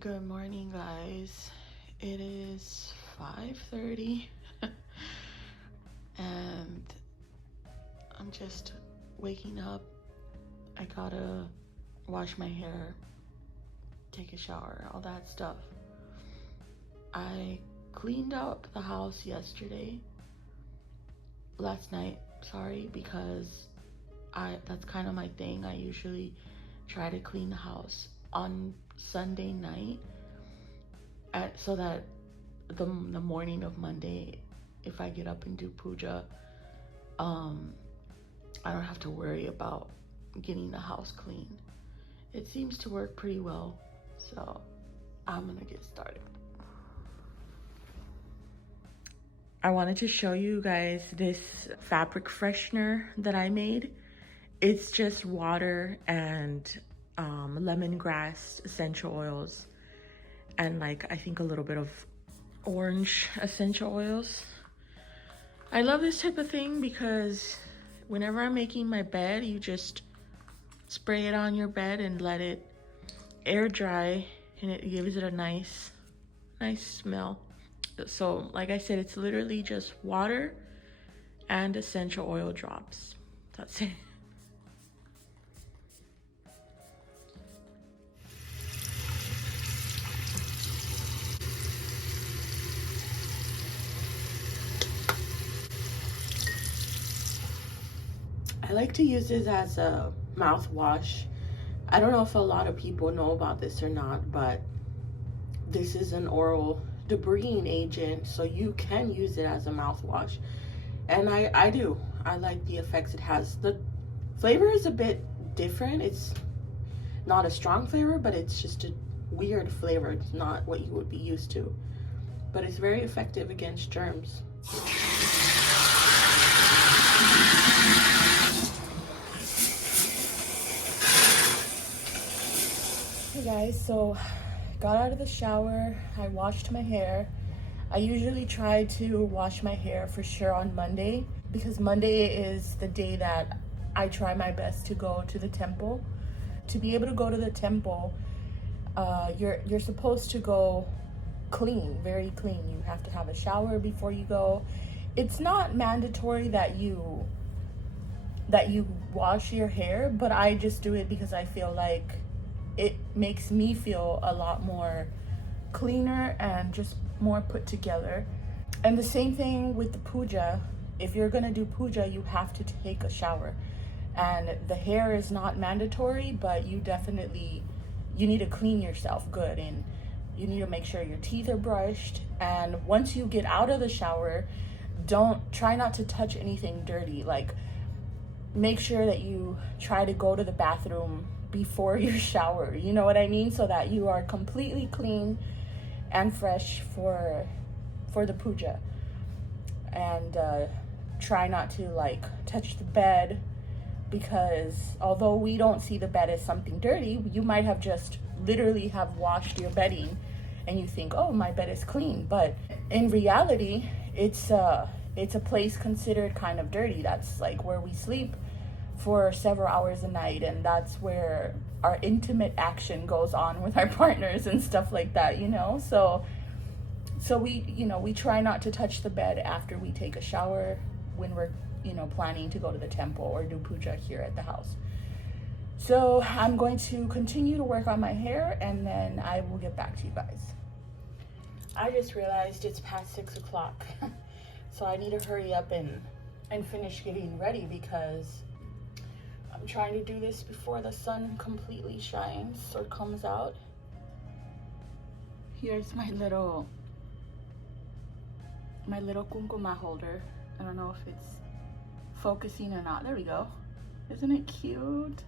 Good morning, guys. It is 5:30 and I'm just waking up. I gotta wash my hair, take a shower, all that stuff. I cleaned up the house last night, sorry, because that's kind of my thing. I usually try to clean the house on Sunday night so that the morning of Monday, if I get up and do puja, I don't have to worry about getting the house clean. It seems to work pretty well, so I'm gonna get started. I wanted to show you guys this fabric freshener that I made. It's just water and lemongrass essential oils and I think a little bit of orange essential oils. I love this type of thing because whenever I'm making my bed, you just spray it on your bed and let it air dry, and it gives it a nice smell. So like I said, it's literally just water and essential oil drops. That's it. I like to use this as a mouthwash. I don't know if a lot of people know about this or not, but this is an oral debriding agent, so you can use it as a mouthwash. And I do. I like the effects it has. The flavor is a bit different. It's not a strong flavor, but it's just a weird flavor. It's not what you would be used to. But it's very effective against germs. Hey guys, so got out of the shower, I washed my hair. I usually try to wash my hair for sure on Monday because Monday is the day that I try my best to go to the temple. To be able to go to the temple, you're supposed to go clean, very clean. You have to have a shower before you go. It's not mandatory that you wash your hair, but I just do it because I feel like it makes me feel a lot more cleaner and just more put together. And the same thing with the puja. If you're gonna do puja, you have to take a shower. And the hair is not mandatory, but you need to clean yourself good, and you need to make sure your teeth are brushed. And once you get out of the shower, try not to touch anything dirty. Like, make sure that you try to go to the bathroom before your shower, you know what I mean, so that you are completely clean and fresh for the puja. And try not to touch the bed, because although we don't see the bed as something dirty, you might have just literally have washed your bedding and you think, oh, my bed is clean, but in reality it's a place considered kind of dirty. That's like where we sleep for several hours a night, and that's where our intimate action goes on with our partners and stuff like that, so we try not to touch the bed after we take a shower when we're planning to go to the temple or do puja here at the house. So I'm going to continue to work on my hair, and then I will get back to you guys. I just realized it's past 6 o'clock so I need to hurry up and finish getting ready, because I'm trying to do this before the sun completely shines or comes out. Here's my little kumkuma holder. I don't know if it's focusing or not. There we go. Isn't it cute?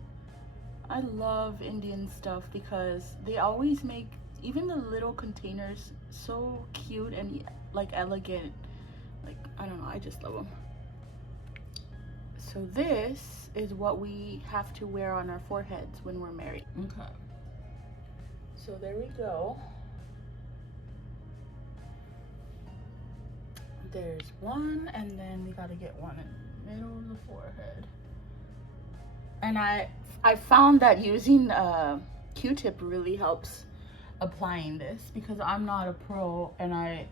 I love Indian stuff because they always make even the little containers so cute and elegant. I don't know, I just love them. So this is what we have to wear on our foreheads when we're married. Okay. So there we go. There's one, and then we gotta get one in the middle of the forehead. And I found that using a Q-tip really helps applying this because I'm not a pro and I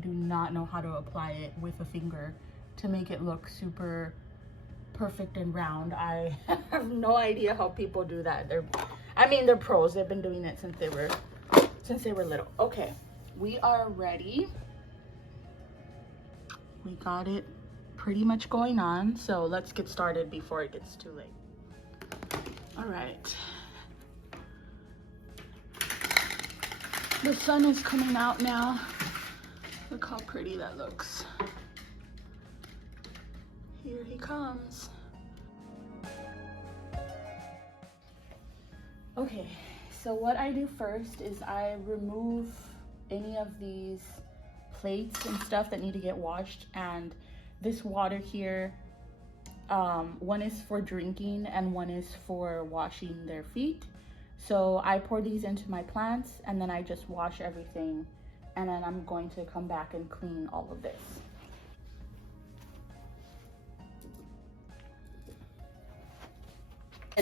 do not know how to apply it with a finger to make it look super perfect and round. I have no idea how people do that. They're pros. They've been doing it since they were little. Okay, we are ready. We got it pretty much going on, so let's get started before it gets too late. All right. The sun is coming out now. Look how pretty that looks. Here he comes. Okay, so what I do first is I remove any of these plates and stuff that need to get washed, and this water here, one is for drinking and one is for washing their feet. So I pour these into my plants and then I just wash everything, and then I'm going to come back and clean all of this.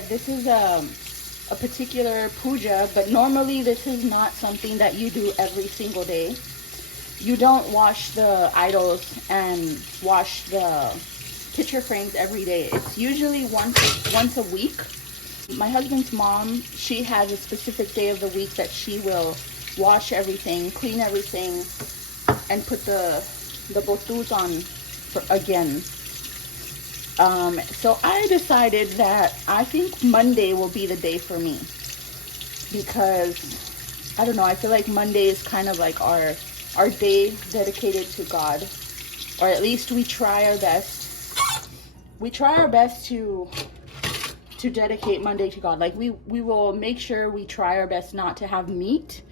This is a particular puja, but normally this is not something that you do every single day. You don't wash the idols and wash the picture frames every day. It's usually once a week. My husband's mom, she has a specific day of the week that she will wash everything, clean everything, and put the botus on again. So I decided that I think Monday will be the day for me, because I don't know, I feel like Monday is kind of like our day dedicated to God, or at least we try our best. We try our best to dedicate Monday to God. Like we will make sure we try our best not to have meat,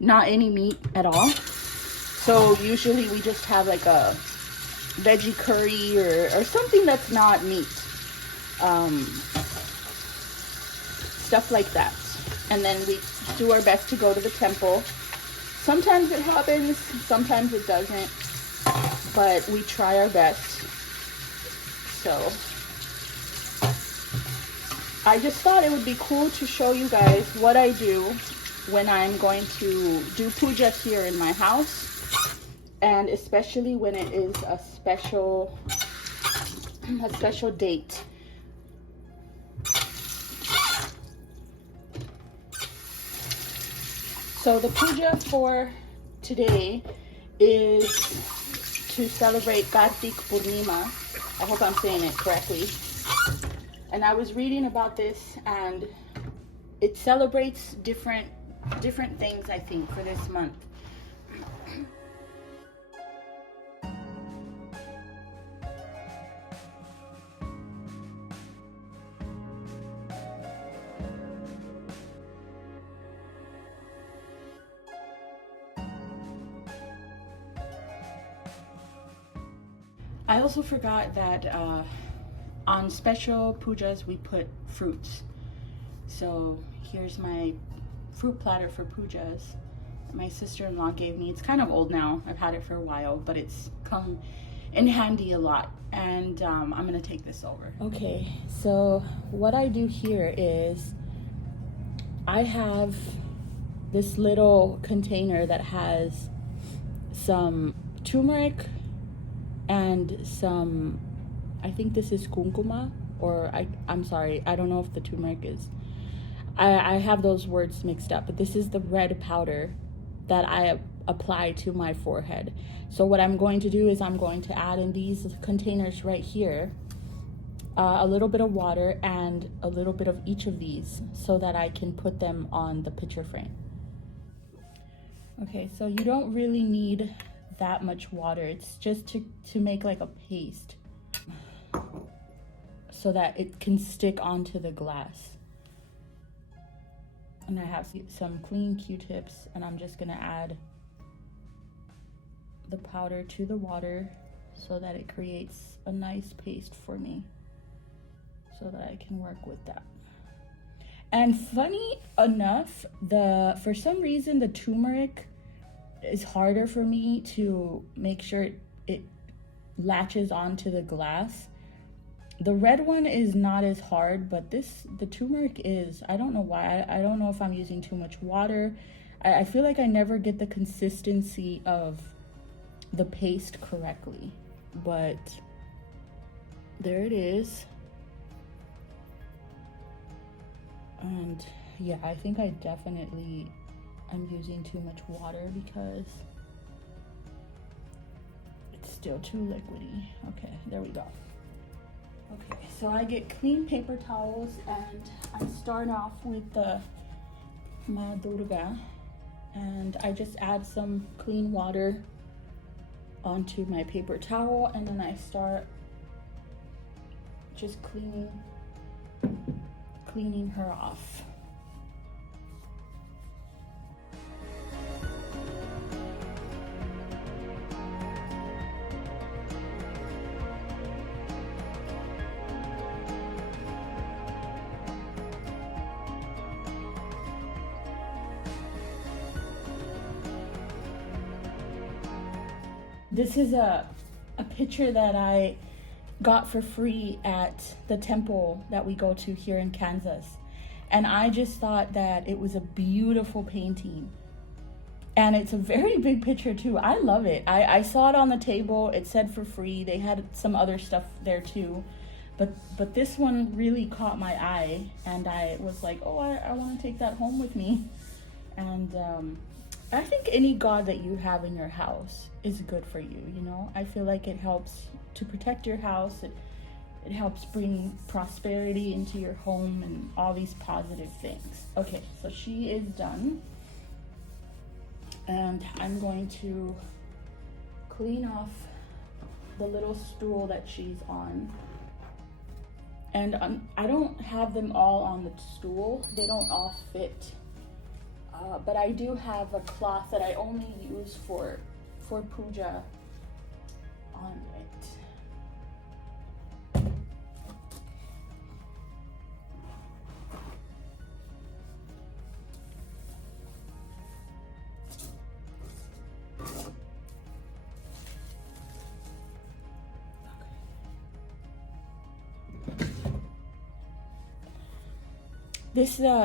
not any meat at all. So usually we just have like a veggie curry or something that's not meat, stuff like that. And then we do our best to go to the temple. Sometimes it happens, sometimes it doesn't, but we try our best. So I just thought it would be cool to show you guys what I do when I'm going to do puja here in my house, and especially when it is a special date. So the puja for today is to celebrate Kartik Purnima. I hope I'm saying it correctly. And I was reading about this, and it celebrates different things, I think, for this month. I also forgot that on special pujas we put fruits. So here's my fruit platter for pujas that my sister-in-law gave me. It's kind of old now. I've had it for a while, but it's come in handy a lot. And I'm gonna take this over. Okay, so what I do here is I have this little container that has some turmeric and some, I think this is kumkuma, or I'm sorry, I don't know if the turmeric is, I have those words mixed up, but this is the red powder that I apply to my forehead. So what I'm going to do is I'm going to add in these containers right here a little bit of water and a little bit of each of these so that I can put them on the picture frame. Okay, so you don't really need that much water. It's just to make like a paste so that it can stick onto the glass. And I have some clean Q-tips, and I'm just gonna add the powder to the water so that it creates a nice paste for me so that I can work with that. And funny enough, for some reason the turmeric is harder for me to make sure it latches onto the glass. The red one is not as hard, but the turmeric is. I don't know why. I don't know if I'm using too much water. I feel like I never get the consistency of the paste correctly, but there it is. And yeah, I think I definitely am using too much water because it's still too liquidy. Okay, there we go. Okay, so I get clean paper towels and I start off with the Ma Durga, and I just add some clean water onto my paper towel, and then I start just cleaning her off. This is a picture that I got for free at the temple that we go to here in Kansas. And I just thought that it was a beautiful painting. And it's a very big picture too. I love it. I saw it on the table. It said for free. They had some other stuff there too. But this one really caught my eye. And I was like, oh, I want to take that home with me. And I think any god that you have in your house is good for you, you know? I feel like it helps to protect your house. It helps bring prosperity into your home and all these positive things. Okay, so she is done. And I'm going to clean off the little stool that she's on. And I don't have them all on the stool. They don't all fit. But I do have a cloth that I only use for puja on it.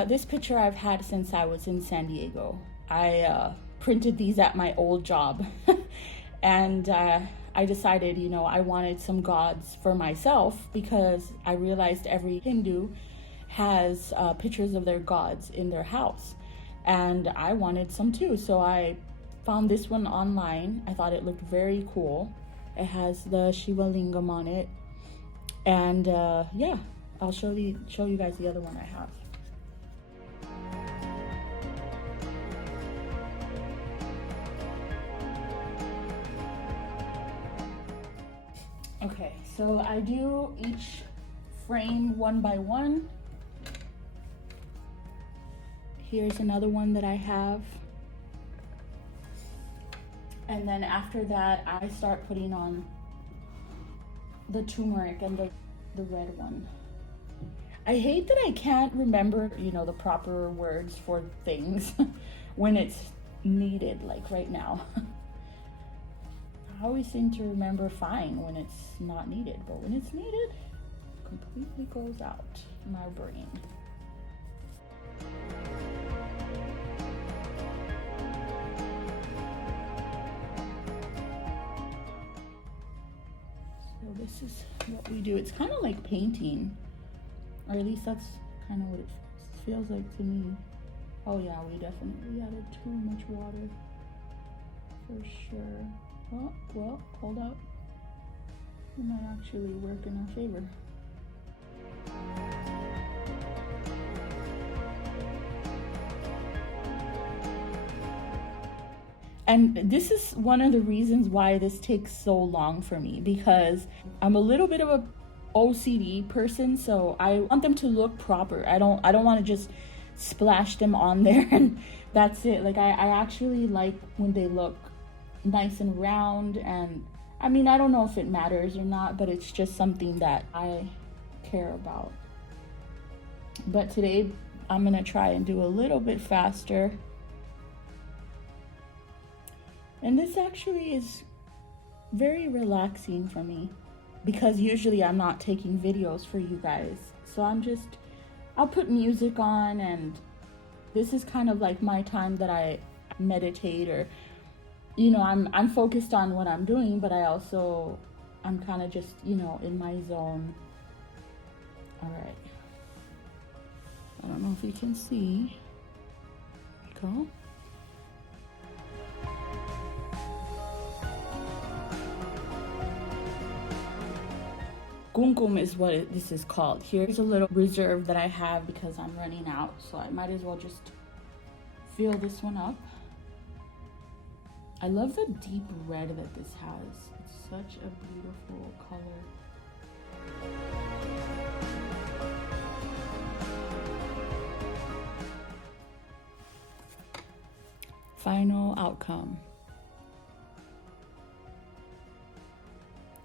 This picture I've had since I was in San Diego. I printed these at my old job. And I decided, you know, I wanted some gods for myself because I realized every Hindu has pictures of their gods in their house. And I wanted some too. So I found this one online. I thought it looked very cool. It has the Shiva Lingam on it. And yeah, I'll show you guys the other one I have. Okay, so I do each frame one by one. Here's another one that I have. And then after that, I start putting on the turmeric and the red one. I hate that I can't remember, you know, the proper words for things when it's needed, like right now. I always seem to remember fine when it's not needed, but when it's needed, it completely goes out my brain. So this is what we do. It's kind of like painting, or at least that's kind of what it feels like to me. Oh yeah, we definitely added too much water for sure. Oh, well, hold up. It might actually work in our favor. And this is one of the reasons why this takes so long for me, because I'm a little bit of a OCD person, so I want them to look proper. I don't want to just splash them on there and that's it. Like I actually like when they look nice and round, and I mean, I don't know if it matters or not, but it's just something that I care about. But today I'm gonna try and do a little bit faster. And this actually is very relaxing for me because usually I'm not taking videos for you guys. So I'll put music on, and this is kind of like my time that I meditate, or I'm focused on what I'm doing, but I'm kind of just in my zone. All right, I don't know if you can see. Go. Gungum is what this is called. Here's a little reserve that I have because I'm running out, so I might as well just fill this one up. I love the deep red that this has. It's such a beautiful color. Final outcome.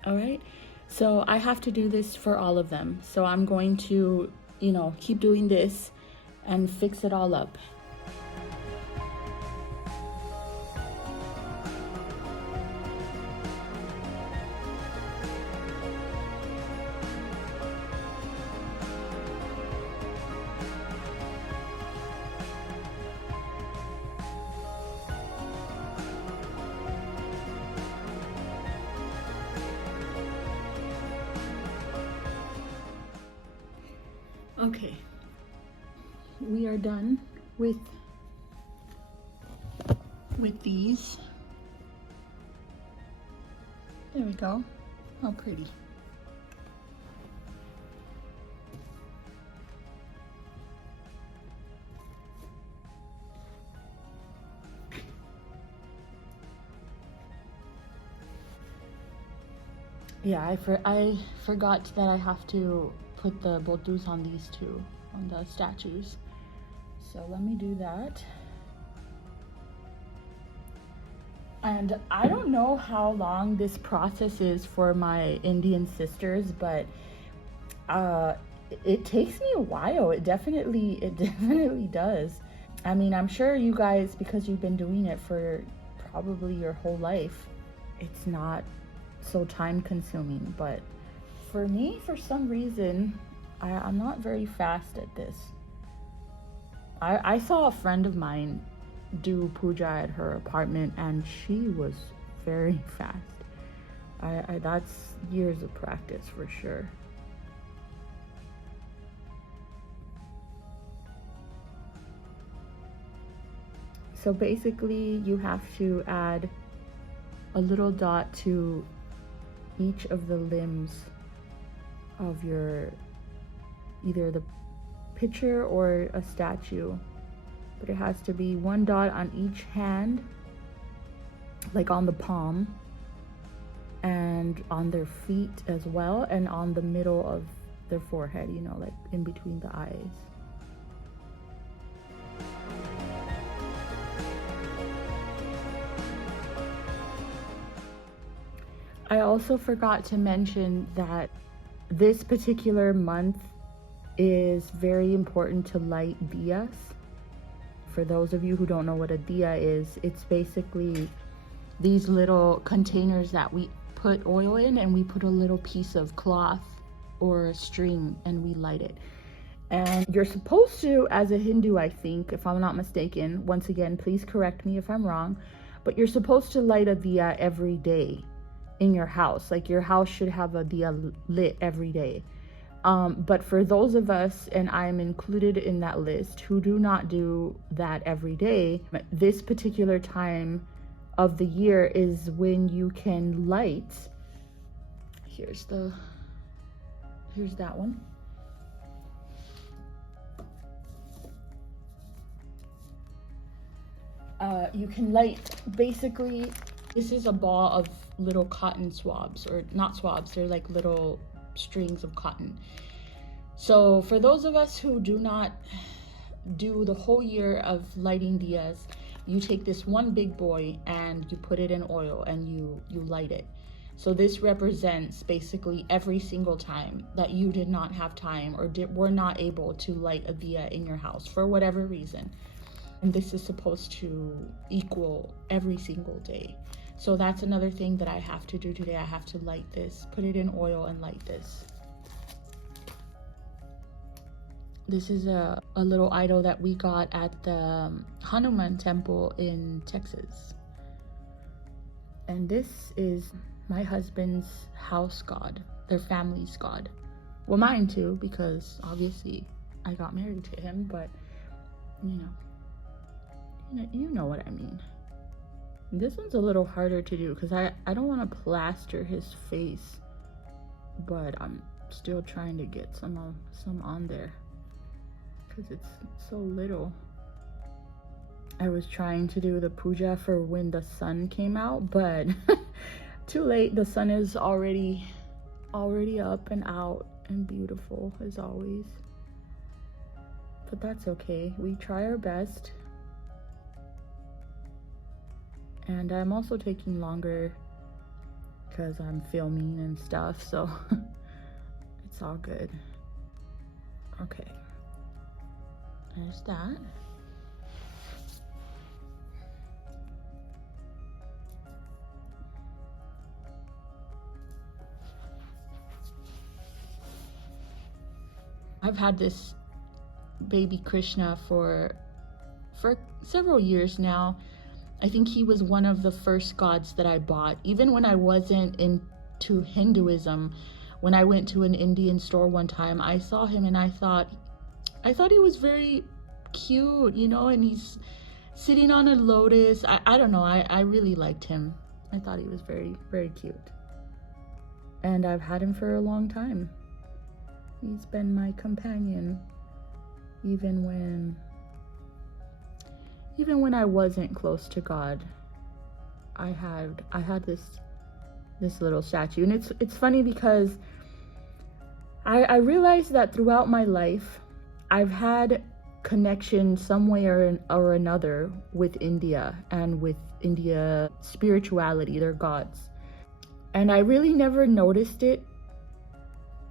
All right, so I have to do this for all of them. So I'm going to, keep doing this and fix it all up. Okay, we are done with these. There we go. How pretty. Yeah, I forgot that I have to put the botus on these two, on the statues. So let me do that. And I don't know how long this process is for my Indian sisters, but it takes me a while. It definitely does. I mean, I'm sure you guys, because you've been doing it for probably your whole life, it's not so time consuming, but for me, for some reason, I'm not very fast at this. I saw a friend of mine do puja at her apartment, and she was very fast. That's years of practice for sure. So basically, you have to add a little dot to each of the limbs of your, either the picture or a statue, but it has to be one dot on each hand, like on the palm, and on their feet as well, and on the middle of their forehead, like in between the eyes. I also forgot to mention that this particular month is very important to light diyas. For those of you who don't know what a diya is, it's basically these little containers that we put oil in, and we put a little piece of cloth or string and we light it. And you're supposed to, as a Hindu, I think, if I'm not mistaken, once again, please correct me if I'm wrong, but you're supposed to light a diya every day in your house. Like, your house should have a diya lit every day. But for those of us, and I'm included in that list, who do not do that every day, this particular time of the year is when you can light. Here's that one. You can light, basically, this is a ball of little cotton swabs, or not swabs, they're like little strings of cotton. So for those of us who do not do the whole year of lighting diyas, you take this one big boy and you put it in oil and you light it. So this represents basically every single time that you did not have time or were not able to light a diya in your house for whatever reason. And this is supposed to equal every single day. So that's another thing that I have to do today. I have to light this, put it in oil and light this. This is a little idol that we got at the Hanuman temple in Texas. And this is my husband's house god, their family's god. Well, mine too, because obviously I got married to him, but you know what I mean. This one's a little harder to do because I don't want to plaster his face, but I'm still trying to get some on there because it's so little. I was trying to do the puja for when the sun came out, but too late. The sun is already up and out and beautiful as always. But that's okay. We try our best. And I'm also taking longer because I'm filming and stuff, so it's all good. Okay. There's that. I've had this baby Krishna for several years now. I think he was one of the first gods that I bought. Even when I wasn't into Hinduism, when I went to an Indian store one time, I saw him and I thought he was very cute, and he's sitting on a lotus. I don't know, I really liked him. I thought he was very, very cute. And I've had him for a long time. He's been my companion, even when I wasn't close to God. I had this little statue, and it's funny because I realized that throughout my life I've had connection some way or another with India and with India spirituality, their gods, and I really never noticed it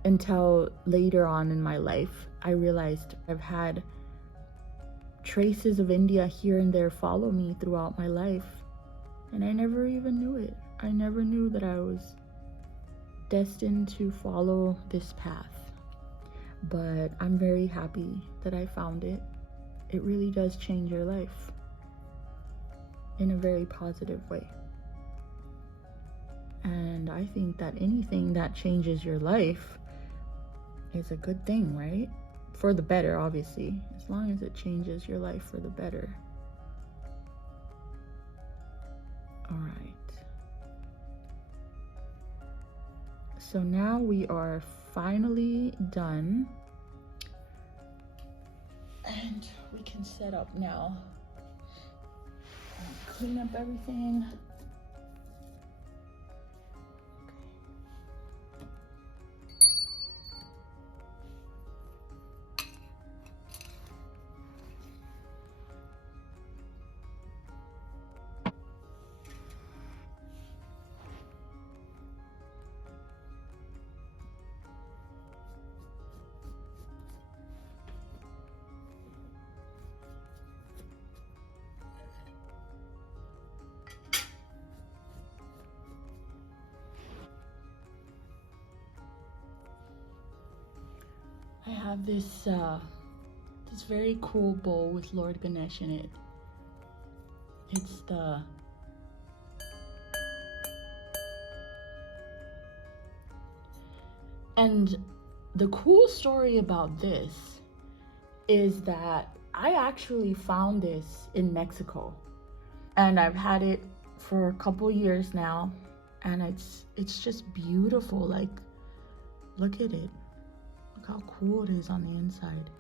until later on in my life. I realized I've had traces of India here and there follow me throughout my life, and I never even knew it. I never knew that I was destined to follow this path, but I'm very happy that I found it. It really does change your life in a very positive way, and I think that anything that changes your life is a good thing, right? For the better, obviously, as long as it changes your life for the better. All right. So now we are finally done. And we can set up now. Clean up everything. I have this very cool bowl with Lord Ganesh in it. It's and the cool story about this is that I actually found this in Mexico, and I've had it for a couple years now, and it's just beautiful. Like, look at it. Look how cool it is on the inside.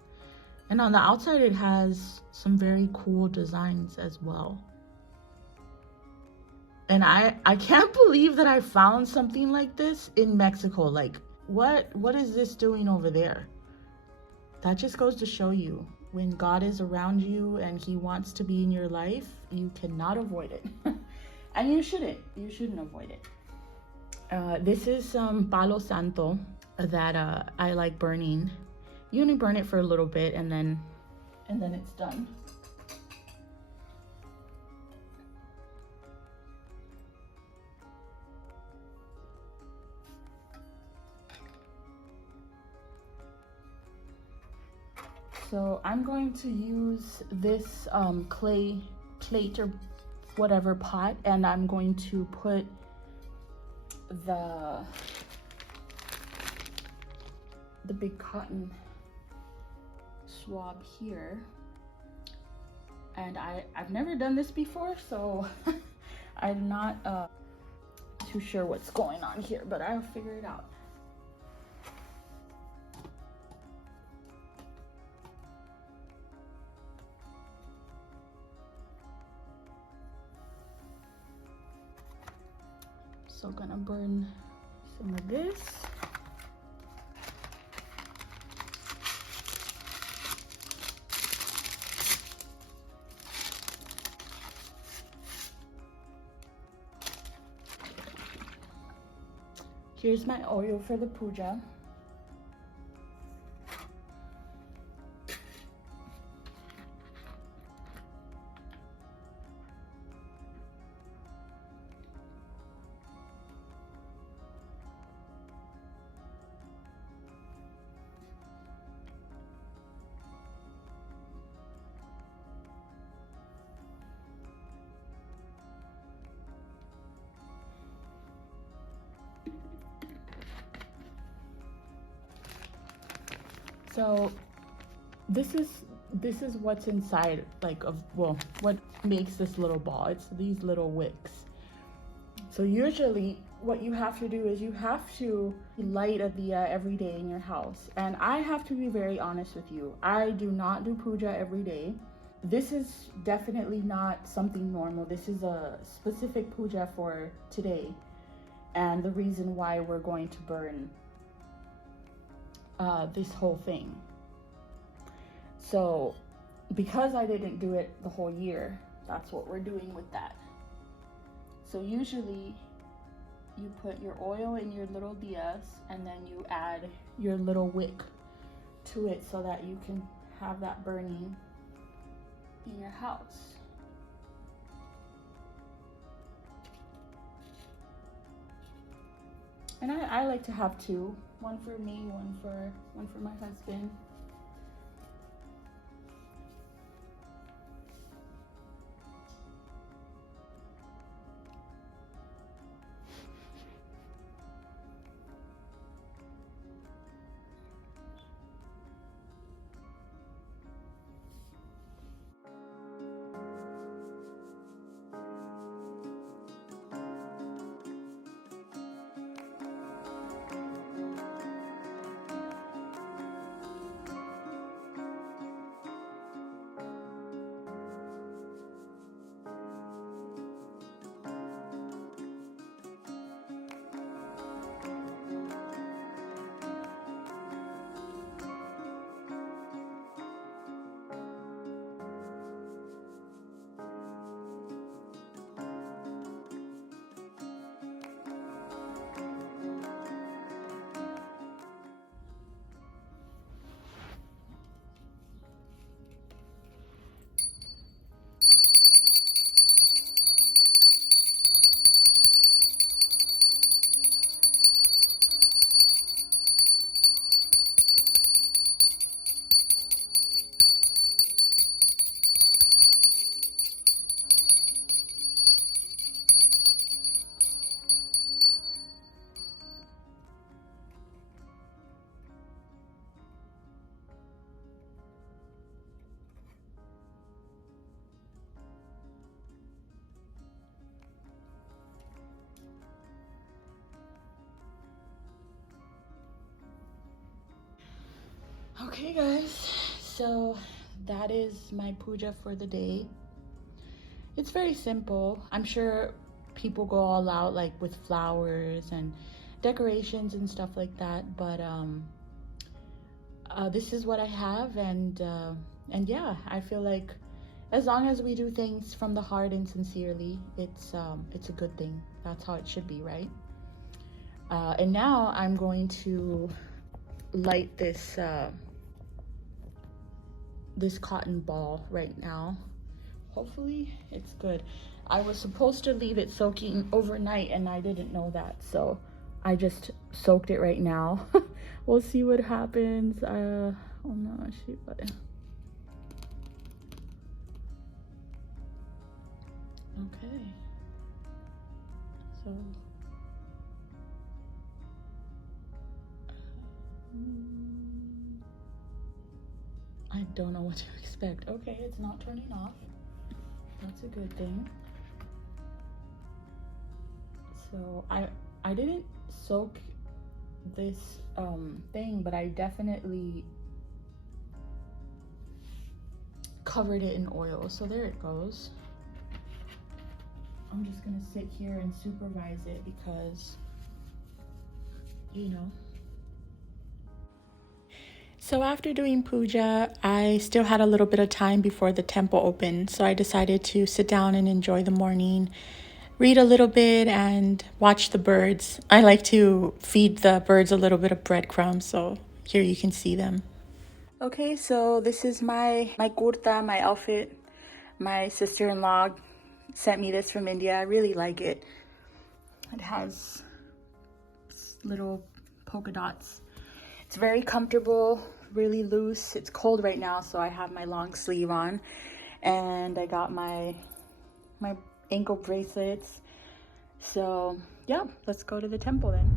And on the outside, it has some very cool designs as well. And I can't believe that I found something like this in Mexico. Like, what is this doing over there? That just goes to show you, when God is around you and he wants to be in your life, you cannot avoid it. And you shouldn't avoid it. This is some Palo Santo that I like burning. You only burn it for a little bit and then it's done. So I'm going to use this clay plate or whatever pot, and I'm going to put the big cotton swab here. And I've never done this before, so I'm not too sure what's going on here, but I'll figure it out. So gonna burn some of this. Here's my oil for the puja. So this is what's inside, like, of, well, what makes this little ball. It's these little wicks. So usually what you have to do is you have to light a diya every day in your house. And I have to be very honest with you. I do not do puja every day. This is definitely not something normal. This is a specific puja for today. And the reason why we're going to burn this whole thing. So because I didn't do it the whole year, that's what we're doing with that. So usually you put your oil in your little diyas, and then you add your little wick to it so that you can have that burning in your house. And I like to have two, one for me, one for my husband. Okay guys, so that is my puja for the day. It's very simple. I'm sure people go all out, like with flowers and decorations and stuff like that, but this is what I have, and yeah, I feel like as long as we do things from the heart and sincerely, it's a good thing. That's how it should be, right? And now I'm going to light this this cotton ball right now. Hopefully it's good. I was supposed to leave it soaking overnight and I didn't know that, so I just soaked it right now. We'll see what happens. Oh no, shoot button. Okay. So I don't know what to expect. Okay, it's not turning off. That's a good thing. So I didn't soak this thing, but I definitely covered it in oil. So there it goes. I'm just gonna sit here and supervise it because, you know. So after doing puja, I still had a little bit of time before the temple opened. So I decided to sit down and enjoy the morning, read a little bit, and watch the birds. I like to feed the birds a little bit of breadcrumbs, so here you can see them. Okay, so this is my kurta, my outfit. My sister-in-law sent me this from India. I really like it. It has little polka dots. It's very comfortable, really loose. It's cold right now, so I have my long sleeve on. And I got my ankle bracelets. So yeah, let's go to the temple then.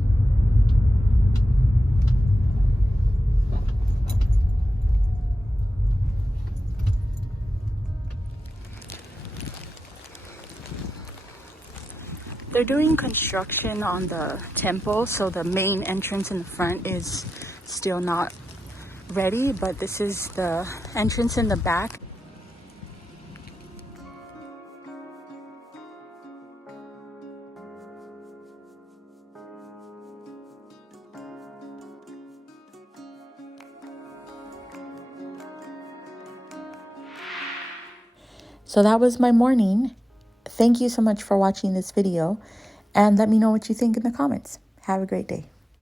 They're doing construction on the temple, so the main entrance in the front is still not ready, but this is the entrance in the back. So that was my morning. Thank you so much for watching this video, and let me know what you think in the comments. Have a great day.